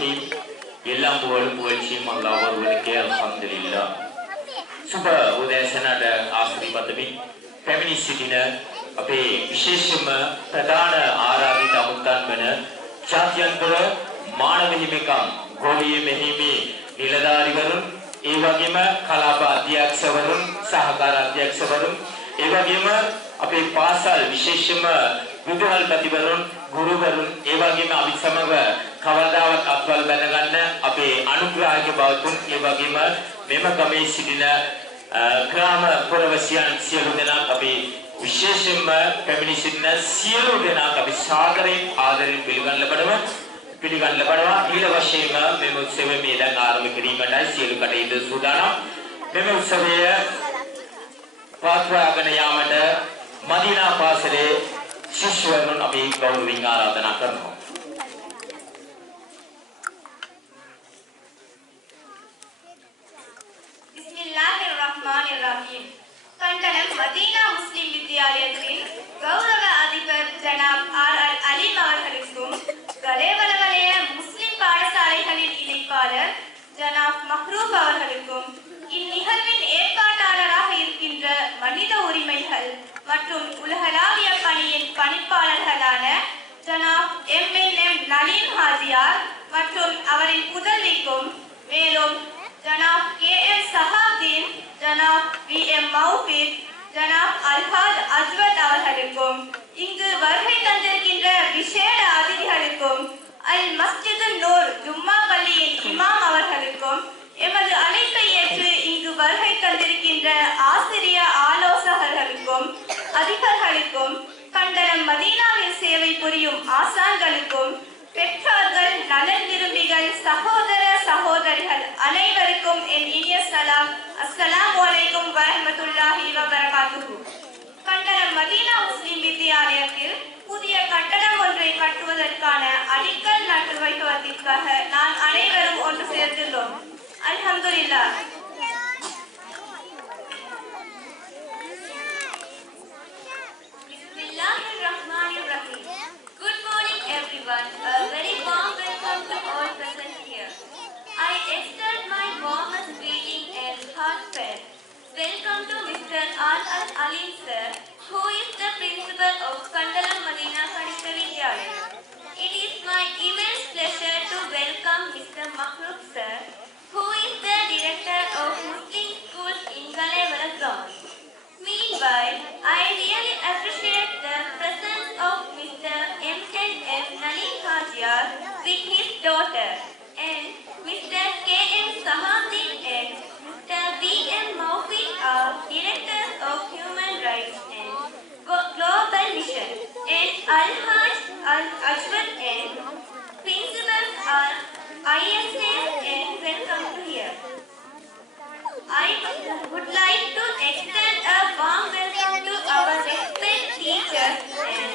Bismillahirrahmanirrahim. Eல்லாம் புகழும் புகழ்ச்சியும் அல்லாஹ் ஒருவனுக்கே அல்ஹம்துலில்லாஹ். සුබ උදෑසනට ආශිර්වාදමින් පැමිණි සිටින අපේ විශේෂම ප්‍රධාන ආරාධිත අමුත්තන් වන ජාත්‍යන්තර මානව හිමිකම් ගෝලීය මෙහිමි නිලධාරිවරුන් ඒ වගේම කලාප අධ්‍යක්ෂවරුන් සහකාර අධ්‍යක්ෂවරුන් ඒ වගේම අපේ පාසල් විශේෂම විදුහල්පතිවරුන් ගුරුවරුන් ඒ වගේම අපි සමග කවදාවත් අත්වල බැඳගන්න අපේ අනුග්‍රාහක බවතුන් ඒ වගේම මෙම ගමේ සිටින ග්‍රාම පුරවැසියන් සියලු දෙනා අපි විශේෂයෙන්ම පැමිණි සිටින සියලු දෙනා අපි සාදරයෙන් ආදරයෙන් පිළිගන්න ලබනවා ඊළ වශයෙන්ම මෙම උත්සවය මේ දැන් ආරම්භ කිරීමටයි සියලු කටයුතු සූදානම් මෙම උත්සවය පවත්වාගෙන යාමට මදීනා පාසලේ ශිෂ්‍යවරුන් අපි ගෞරවයෙන් ආරාධනා කරනවා Bismillahirrahmanirrahim. கண்டனம் மதீனா முஸ்லிம் வித்யாலயத்தின் கௌரவ அதிபர் ஜனாப் R.R. அலீம் அவர்களுக்கும் கலேவலவலய முஸ்லிம் பாடசாலைகளின் இணைப்பாளர் ஜனாப் மஹ்ரூப் அவர்களுக்கும் இந்நிகழ்வின் ஏற்பாட்டாளராக இருக்கின்ற மனித உரிமைகள் மற்றும் உலகளாவிய பணியின் பணிப்பாளர்களான ஜனாப் M.N.M. நலீம் ஹாஜியார் மற்றும் அவரின் புதல்விக்கும் மேலும் ஜனாப் K.M. சஹாப்தீன், ஜனாப் V.M. மௌஃபிக், ஜனாப் அல்ஹாஜ் அஜ்வத் அவர்களுக்கும் இங்கு வருகை தந்திருக்கின்ற விசேட அதிதிகளுக்கும் அல் மஸ்ஜிது நூர் ஜும்மா பள்ளியின் இமாம் அவர்களுக்கும் எமது அழைப்பை ஏற்று இங்கு வருகை தந்திருக்கின்ற ஆசிரிய ஆலோசகர்களுக்கும் அதிபர்களுக்கும் கண்டனம் மதீனாவில் சேவை புரியும் ஆசான்களுக்கும் பெற்றோர்கள் நலன் விரும்பிகள் சகோதர சகோதரிகள் அனைவருக்கும் என் இனிய சலாம் அஸ்ஸலாமு அலைக்கும் வரஹ்மத்துல்லாஹி வபரகாத்துஹு. கண்டனம் மதீனா முஸ்லிம் வித்யாலயத்தில் புதிய கட்டடம் ஒன்றை கட்டுவதற்கான அடிக்கல் நட்டு வைப்பதற்காக நான் அனைவரும் ஒன்று சேர்த்துள்ளோம். அல்ஹம்துலில்லாஹ். Bismillahirrahmanirrahim. Good morning everyone. A very warm welcome to all present here. I extend my warmest greeting and heartfelt welcome to Mr. R.R. Alim sir, who is the principal of Kandalam Madina Kanishta Vidyalaya. It is my immense pleasure to welcome Mr. Mahroof sir, who is the director of Muslim schools in Kalevara ground. Meanwhile, I really appreciate the presence of Mr. M.N.M. Nalin Hajiyar with his daughter and Mr. K.M. Sahabdin and Mr. V.M. Mawfiq are directors of Human Rights and Global Mission and Al-Haj Al-Ajwad and principals are ISA and welcome to here. I would like to extend a warm welcome to our respected teachers and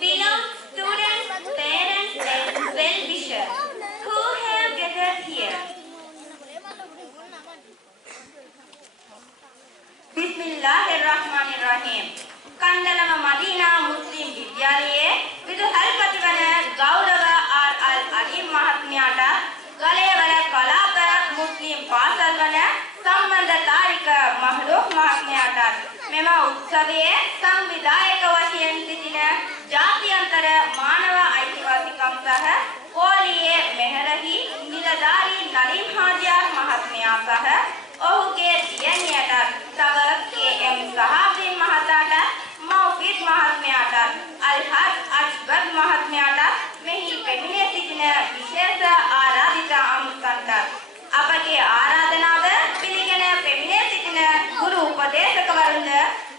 beloved students, parents and well-wishers who have gathered here. Bismillahirrahmanirrahim. Kandalama Madina Muslim Vidyalaya විදුහල්පතිවන ගෞරව R.R. අලීම් මහත්මයාට ගලේවල කලාප මුස්ලිම් පාසල් වන සම්බන්ධතාරික මහ්රූෆ් මහත්මයාට මෙම උත්සවයේ සංවිධායක වශයෙන් සිටින ජාත්‍යන්තර මානව අයිතිවාසිකම් සහ පොලියේ මෙහෙරහි නිලධාරී නලීම් හාජියාර් මහත්මයා සහ ඔහුගේ දියණියට තව K.M. සහාබ්දීන් මහතාට මෞෆික් මහත්මයාට අල්හාජ් අජ්බත් මහත්මයාට මෙහි පැමිණ සිටින විශේෂ ආරාධිත අමුත්තන්ට අපගේ ආරාධනාව පිළිගෙන පැමිණ සිටින ගුරු උපදේශකවරුන්ද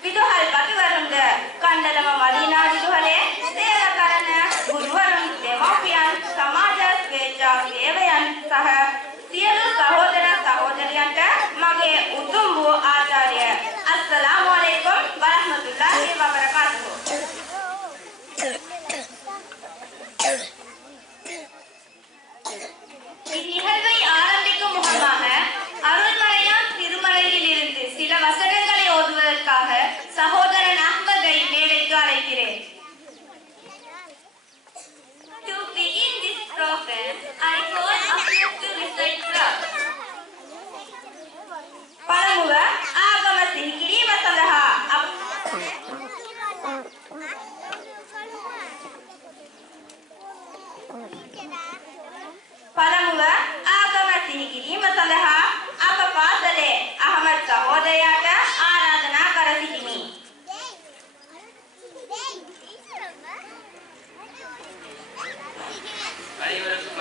විදුහල්පතිවරුන්ද කණ්ඩලම මදීනා විදුහලේ සේව කරන ගුරුවරුන් දෙමව්පියන් සමාජ ස්වේච්ඡා සේවයන් සහ සියලු සහෝදර සහෝදරියන්ට මගේ උතුම් වූ ආචාර්ය අස්සලාමු අලයිකුම් වරහ්මතුල්ලාහි වබරකාතුහු. இந்நிகழ்வை ஆரம்பிக்கும் முகமாக அருள்மலையான் திருமலையில் இருந்து சில வசனங்களை ஓதுவதற்காக சகோதரன் அஹ்மதை மேடைக்கு அழைக்கிறேன். To begin this program, I call සිහි කිරීම සඳහා අප පාසලේ අහමද් සහෝදරයාට ආරාධනා කර සිටිමි.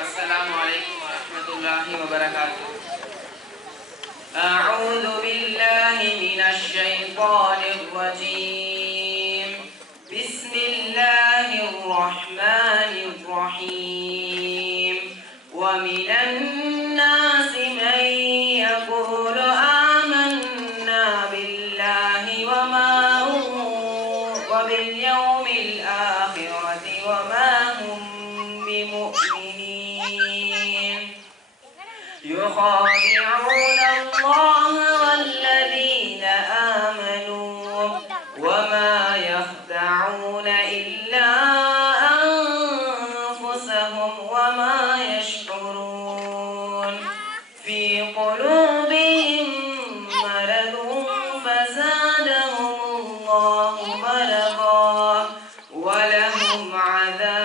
السلام عليكم ورحمة الله وبركاته. أعوذ بالله من الشيطان الرجيم. بسم الله الرحمن الرحيم. ومن الناس من يقول آمنا بالله وباليوم الآخرة وما هم بمؤمنين يخادعون الله والذين آمنوا وما يخدعون إلا أنفسهم وما يشعرون في قلوبهم مرض فزادهم الله مرضا ولهم عذاب